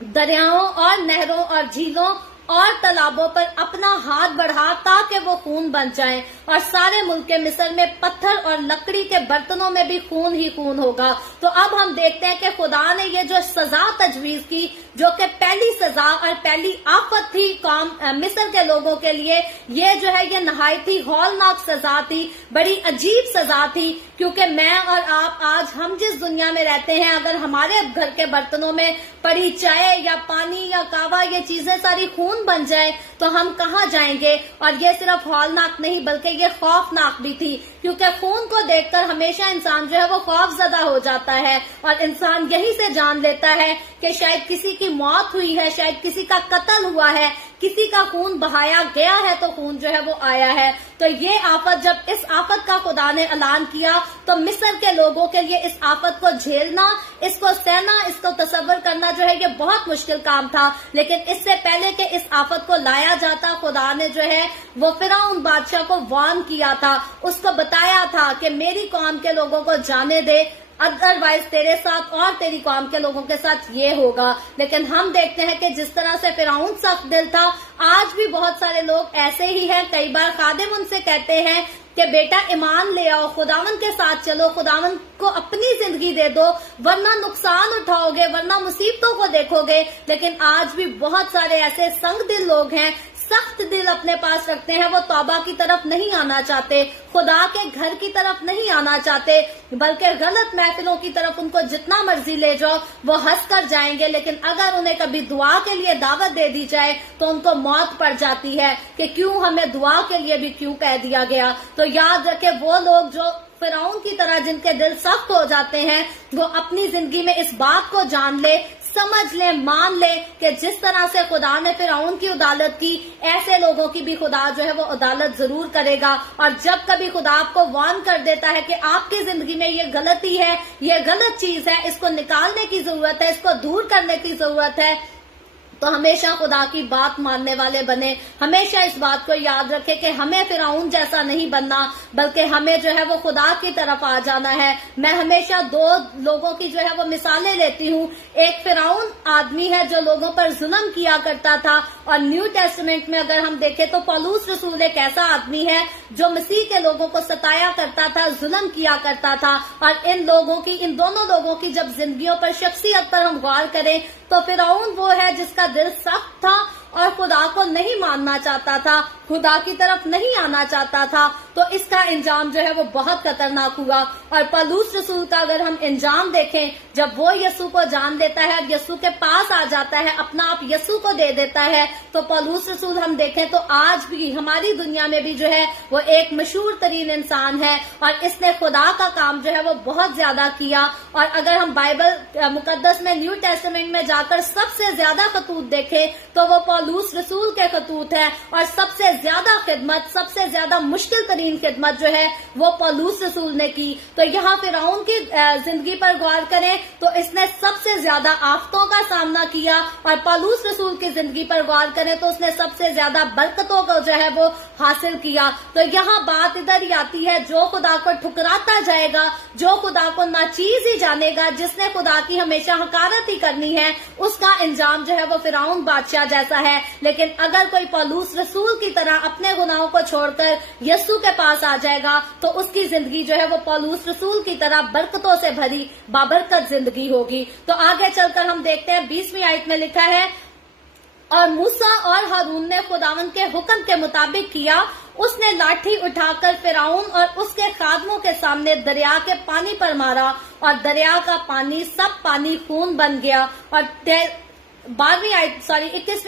دریاؤں اور نہروں اور جھیلوں اور تالابوں پر اپنا ہاتھ بڑھا تاکہ وہ خون بن جائیں، اور سارے ملک مصر میں پتھر اور لکڑی کے برتنوں میں بھی خون ہی خون ہوگا۔ تو اب ہم دیکھتے ہیں کہ خدا نے یہ جو سزا تجویز کی، جو کہ پہلی سزا اور پہلی آفت تھی قوم مصر کے لوگوں کے لیے، یہ جو ہے یہ نہایت ہی ہولناک سزا تھی، بڑی عجیب سزا تھی، کیونکہ میں اور آپ آج ہم جس دنیا میں رہتے ہیں، اگر ہمارے گھر کے برتنوں میں پڑی چائے یا پانی یا کعوہ یہ چیزیں ساری خون بن جائے تو ہم کہاں جائیں گے؟ اور یہ صرف ہولناک نہیں بلکہ یہ خوفناک بھی تھی، کیونکہ خون کو دیکھ کر ہمیشہ انسان جو ہے وہ خوف زدہ ہو جاتا ہے، اور انسان یہی سے جان لیتا ہے کہ شاید کسی کی موت ہوئی ہے، شاید کسی کا قتل ہوا ہے، کسی کا خون بہایا گیا ہے تو خون جو ہے وہ آیا ہے۔ تو یہ آفت، جب اس آفت کا خدا نے اعلان کیا تو مصر کے لوگوں کے لیے اس آفت کو جھیلنا، اس کو سہنا، اس کو تصور کرنا جو ہے یہ بہت مشکل کام تھا۔ لیکن اس سے پہلے کہ اس آفت کو لایا جاتا، خدا نے جو ہے وہ فرعون بادشاہ کو وارن کیا تھا، اس کو بتایا تھا کہ میری قوم کے لوگوں کو جانے دے، ادروائز تیرے ساتھ اور تیری قوم کے لوگوں کے ساتھ یہ ہوگا۔ لیکن ہم دیکھتے ہیں کہ جس طرح سے فرعون سخت دل تھا، آج بھی بہت سارے لوگ ایسے ہی ہیں۔ کئی بار خادم ان سے کہتے ہیں کہ بیٹا ایمان لے آؤ، خداوند کے ساتھ چلو، خداوند کو اپنی زندگی دے دو، ورنہ نقصان اٹھاؤ گے، ورنہ مصیبتوں کو دیکھو گے۔ لیکن آج بھی بہت سارے ایسے سنگ دل لوگ ہیں، سخت دل اپنے پاس رکھتے ہیں، وہ توبہ کی طرف نہیں آنا چاہتے، خدا کے گھر کی طرف نہیں آنا چاہتے، بلکہ غلط محفلوں کی طرف ان کو جتنا مرضی لے جاؤ وہ ہنس کر جائیں گے۔ لیکن اگر انہیں کبھی دعا کے لیے دعوت دے دی جائے تو ان کو موت پڑ جاتی ہے کہ کیوں ہمیں دعا کے لیے بھی کیوں کہہ دیا گیا۔ تو یاد رکھے وہ لوگ جو فرعون کی طرح جن کے دل سخت ہو جاتے ہیں، وہ اپنی زندگی میں اس بات کو جان لے، سمجھ لیں، مان لیں کہ جس طرح سے خدا نے فرعون کی عدالت کی، ایسے لوگوں کی بھی خدا جو ہے وہ عدالت ضرور کرے گا۔ اور جب کبھی خدا آپ کو وارن کر دیتا ہے کہ آپ کی زندگی میں یہ غلطی ہے، یہ غلط چیز ہے، اس کو نکالنے کی ضرورت ہے، اس کو دور کرنے کی ضرورت ہے، تو ہمیشہ خدا کی بات ماننے والے بنے۔ ہمیشہ اس بات کو یاد رکھے کہ ہمیں فرعون جیسا نہیں بننا، بلکہ ہمیں جو ہے وہ خدا کی طرف آ جانا ہے۔ میں ہمیشہ دو لوگوں کی جو ہے وہ مثالیں لیتی ہوں۔ ایک فرعون آدمی ہے جو لوگوں پر ظلم کیا کرتا تھا، اور نیو ٹیسٹمنٹ میں اگر ہم دیکھیں تو پولس رسول ایک ایسا آدمی ہے جو مسیح کے لوگوں کو ستایا کرتا تھا، ظلم کیا کرتا تھا۔ اور ان دونوں لوگوں کی جب زندگیوں پر، شخصیت پر ہم غور کریں تو فرعون وہ ہے جس کا دل سخت تھا اور خدا کو نہیں ماننا چاہتا تھا، خدا کی طرف نہیں آنا چاہتا تھا، تو اس کا انجام جو ہے وہ بہت خطرناک ہوا۔ اور پولس رسول کا اگر ہم انجام دیکھیں، جب وہ یسوع کو جان لیتا ہے اور یسوع کے پاس آ جاتا ہے، اپنا آپ یسوع کو دے دیتا ہے، تو پولس رسول ہم دیکھیں تو آج بھی ہماری دنیا میں بھی جو ہے وہ ایک مشہور ترین انسان ہے، اور اس نے خدا کا کام جو ہے وہ بہت زیادہ کیا۔ اور اگر ہم بائبل مقدس میں، نیو ٹیسٹمنٹ میں جا کر سب سے زیادہ خطوط دیکھیں تو وہ پولس رسول کے خطوط ہیں، اور سب سے زیادہ خدمت، سب سے زیادہ مشکل ترین خدمت جو ہے وہ پولس رسول نے کی۔ تو یہاں فرعون کی زندگی پر غور کریں تو اس نے سب سے زیادہ آفتوں کا سامنا کیا، اور پولس رسول کی زندگی پر غور کریں تو اس نے سب سے زیادہ برکتوں کو جو ہے وہ حاصل کیا۔ تو یہاں بات ادھر ہی آتی ہے، جو خدا کو ٹھکراتا جائے گا، جو خدا کو ناچیز ہی جانے گا، جس نے خدا کی ہمیشہ حقارت ہی کرنی ہے، اس کا انجام جو ہے وہ فرعون بادشاہ جیسا ہے۔ لیکن اگر کوئی پولس رسول کی طرح اپنے گناہوں کو چھوڑ کر یسوع کے پاس آ جائے گا تو اس کی زندگی جو ہے وہ پولس رسول کی طرح برکتوں سے بھری بابرکت زندگی ہوگی۔ تو آگے چل کر ہم دیکھتے ہیں 20ویں آیت میں لکھا ہے، اور موسیٰ اور ہارون نے خداوند کے حکم کے مطابق کیا، اس نے لاٹھی اٹھا کر فرعون اور اس کے خادموں کے سامنے دریا کے پانی پر مارا، اور دریا کا پانی سب پانی خون بن گیا۔ اور 21ویں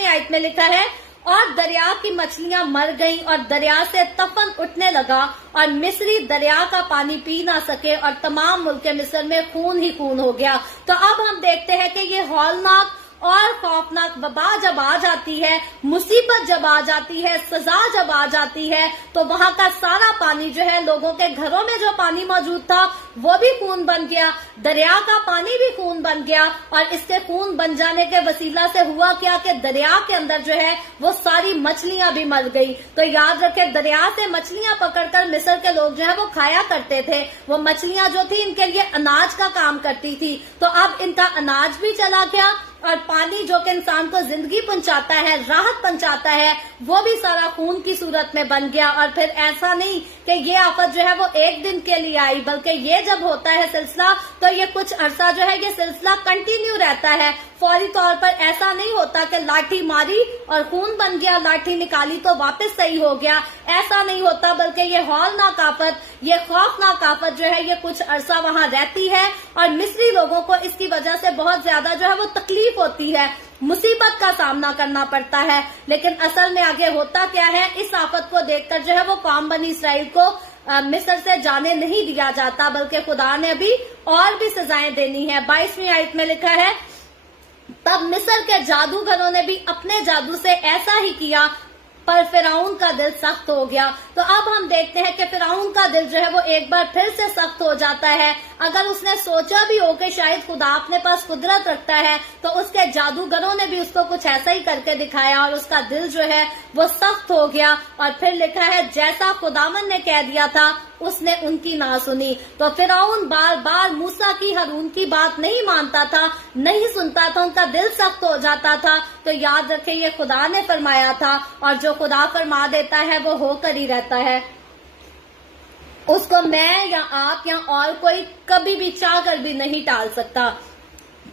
آیت میں لکھا ہے، اور دریا کی مچھلیاں مر گئیں، اور دریا سے طوفان اٹھنے لگا، اور مصری دریا کا پانی پی نہ سکے، اور تمام ملک مصر میں خون ہی خون ہو گیا۔ تو اب ہم دیکھتے ہیں کہ یہ ہولناک اور خوفناک وبا جب آ جاتی ہے، مصیبت جب آ جاتی ہے، سزا جب آ جاتی ہے، تو وہاں کا سارا پانی جو ہے، لوگوں کے گھروں میں جو پانی موجود تھا وہ بھی خون بن گیا، دریا کا پانی بھی خون بن گیا۔ اور اس کے خون بن جانے کے وسیلہ سے ہوا کیا کہ دریا کے اندر جو ہے وہ ساری مچھلیاں بھی مر گئی۔ تو یاد رکھے، دریا سے مچھلیاں پکڑ کر مصر کے لوگ جو ہے وہ کھایا کرتے تھے، وہ مچھلیاں جو تھی ان کے لیے اناج کا کام کرتی تھی۔ تو اب ان کا اناج بھی چلا گیا، اور پانی جو کہ انسان کو زندگی پہنچاتا ہے، راحت پہنچاتا ہے، وہ بھی سارا خون کی صورت میں بن گیا۔ اور پھر ایسا نہیں کہ یہ آفت جو ہے وہ ایک دن کے لیے آئی، بلکہ یہ جب ہوتا ہے سلسلہ تو یہ کچھ عرصہ جو ہے یہ سلسلہ کنٹینیو رہتا ہے۔ فوری طور پر ایسا نہیں ہوتا کہ لاٹھی ماری اور خون بن گیا، لاٹھی نکالی تو واپس صحیح ہو گیا، ایسا نہیں ہوتا، بلکہ یہ ہولناک آفت، یہ خوفناک آفت جو ہے یہ کچھ عرصہ وہاں رہتی ہے، اور مصری لوگوں کو اس کی وجہ سے بہت زیادہ جو ہے وہ تکلیف ہوتی ہے، مصیبت کا سامنا کرنا پڑتا ہے۔ لیکن اصل میں آگے ہوتا کیا ہے، اس آفت کو دیکھ کر جو ہے وہ قوم بنی اسرائیل کو مصر سے جانے نہیں دیا جاتا، بلکہ خدا نے ابھی اور بھی سزائیں دینی ہے۔ 22ویں آیت میں لکھا ہے، تب مصر کے جادوگروں نے بھی اپنے جادو سے ایسا ہی کیا، پر فرعون کا دل سخت ہو گیا۔ تو اب ہم دیکھتے ہیں کہ فرعون کا دل جو ہے وہ ایک بار پھر سے سخت ہو جاتا ہے۔ اگر اس نے سوچا بھی ہو کہ شاید خدا اپنے پاس قدرت رکھتا ہے، تو اس کے جادوگروں نے بھی اس کو کچھ ایسا ہی کر کے دکھایا، اور اس کا دل جو ہے وہ سخت ہو گیا۔ اور پھر لکھا ہے، جیسا خداوند نے کہہ دیا تھا اس نے ان کی نہ سنی۔ تو فرعون بار بار موسیٰ کی، ہارون کی بات نہیں مانتا تھا، نہیں سنتا تھا، ان کا دل سخت ہو جاتا تھا۔ تو یاد رکھیں، یہ خدا نے فرمایا تھا، اور جو خدا فرما دیتا ہے وہ ہو کر ہی رہتا ہے۔ उसको मैं या आप या और कोई कभी भी चाह कर भी नहीं टाल सकता।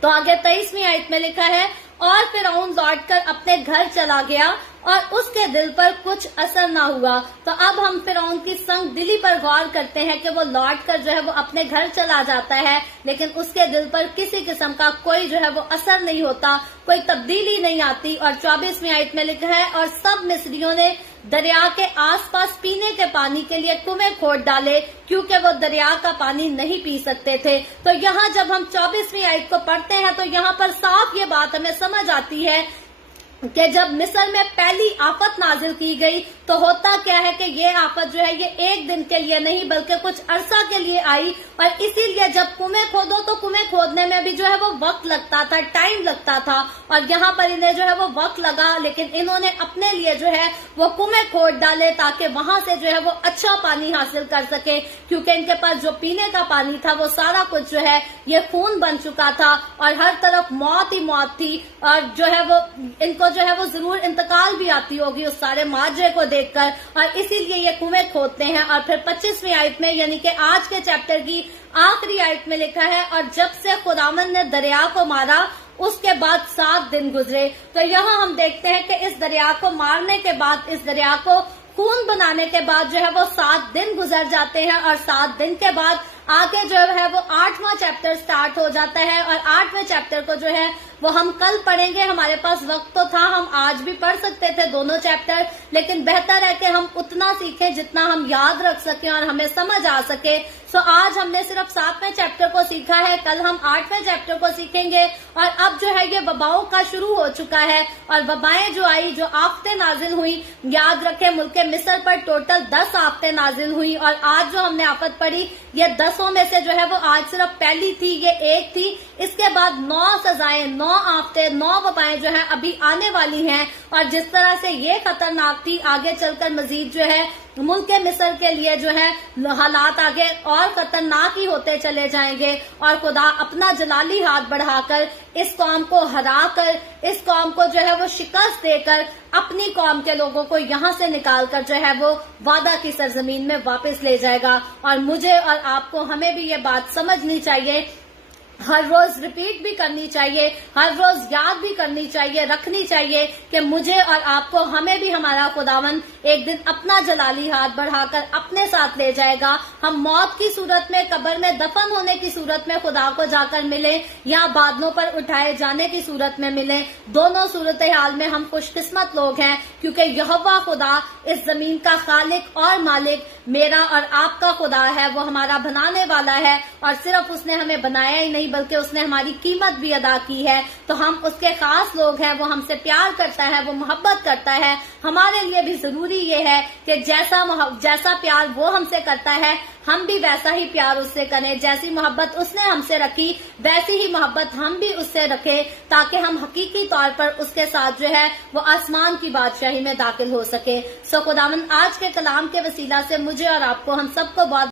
तो आगे 23वीं आयत में लिखा है, और फिरौन लौटकर अपने घर चला गया और उसके दिल पर कुछ असर ना हुआ। तो अब हम फिरौन की संग दिली पर गौर करते हैं कि वो लौटकर जो है वो अपने घर चला जाता है, लेकिन उसके दिल पर किसी किस्म का कोई जो है वो असर नहीं होता, कोई तब्दीली नहीं आती। और 24वीं आयत में लिखा है, और सब मिस्रियों ने दरिया के आसपास पीने के पानी के लिए कुएं खोद डाले, क्योंकि वो दरिया का पानी नहीं पी सकते थे। तो यहाँ जब हम 24वीं आयत को पढ़ते हैं तो यहाँ पर साफ ये बात हमें समझ आती है कि जब मिस्र में पहली आफत नाजिल की गई तो होता क्या है कि ये आफत जो है ये एक दिन के लिए नहीं बल्कि कुछ अरसा के लिए आई, और इसीलिए जब कुएं खोदो तो कुएं खोदने में भी जो है वो वक्त लगता था, टाइम लगता था, और यहाँ पर इन्हें जो है वो वक्त लगा, लेकिन इन्होंने अपने लिए जो है वो कुएं खोद डाले ताकि वहां से जो है वो अच्छा पानी हासिल कर सके, क्योंकि इनके पास जो पीने का पानी था वो सारा कुछ जो है ये खून बन चुका था और हर तरफ मौत ही मौत थी, और जो है वो इनको जो है वो जरूर इंतकाल भी आती होगी उस सारे माजरे को देखकर, और इसीलिए ये कुएं खोदते हैं। और फिर 25वीं आयत में यानी कि आज के चैप्टर की आखिरी आयत में लिखा है, और जब से खुदावंद ने दरिया को मारा उसके बाद 7 दिन गुजरे। तो यहाँ हम देखते हैं कि इस दरिया को मारने के बाद, इस दरिया को खून बनाने के बाद जो है वो 7 दिन गुजर जाते हैं, और 7 दिन के बाद आगे जो है वो 8वां चैप्टर स्टार्ट हो जाता है। और 8वें चैप्टर को जो है वो हम कल पढ़ेंगे, हमारे पास वक्त तो था, हम आज भी पढ़ सकते थे दोनों चैप्टर, लेकिन बेहतर है कि हम उतना सीखें जितना हम याद रख सकें और हमें समझ आ सके। सो आज हमने सिर्फ 7वें चैप्टर को सीखा है, कल हम 8वें चैप्टर को सीखेंगे। और अब जो है ये वबाओं का शुरू हो चुका है, और वबाएं जो आई, जो आफतें नाजिल हुई, याद रखें मुल्क मिस्र पर टोटल 10 आफतें नाजिल हुई, और आज जो हमने आफत पढ़ी ये 10 में से जो है वो आज सिर्फ पहली थी, ये एक थी। इसके बाद 9 सजाएं, 9 आफतें, 9 वबाएं जो है अभी आने वाली हैं, और जिस तरह से ये खतरनाक थी आगे चलकर मजीद जो है मुल्क मिस्र के लिए जो है हालात आगे और खतरनाक ही होते चले जाएंगे, और खुदा अपना जलाली हाथ बढ़ाकर इस कौम को हराकर, इस कौम को जो है वो शिकस्त देकर अपनी कौम के लोगों को यहाँ से निकालकर जो है वो वादा की सरजमीन में वापस ले जाएगा। और मुझे और आपको, हमें भी ये बात समझनी चाहिए, हर रोज रिपीट भी करनी चाहिए, हर रोज याद भी करनी चाहिए, रखनी चाहिए कि मुझे और आपको, हमें भी हमारा खुदावन एक दिन अपना जलाली हाथ बढ़ाकर अपने साथ ले जाएगा। हम मौत की सूरत में, कब्र में दफन होने की सूरत में खुदा को जाकर मिले, या बादलों पर उठाए जाने की सूरत में मिले, दोनों सूरत हाल में हम खुशकिस्मत लोग हैं, क्योंकि यहोवा खुदा इस जमीन का खालिक और मालिक मेरा और आपका खुदा है, वो हमारा बनाने वाला है, और सिर्फ उसने हमें बनाया ही नहीं बल्कि उसने हमारी कीमत भी अदा की है। तो हम उसके खास लोग हैं, वो हमसे प्यार करता है, वो मोहब्बत करता है। हमारे लिए भी जरूरी ये है कि जैसा प्यार वो हमसे करता है हम भी वैसा ही प्यार उससे करें, जैसी मोहब्बत उसने हमसे रखी वैसी ही मोहब्बत हम भी उससे रखें, ताकि हम हकीकी तौर पर उसके साथ जो है वो आसमान की बादशाही में दाखिल हो सके। सो खुदावंद आज के कलाम के वसीला से मुझे और आपको, हम सबको बहुत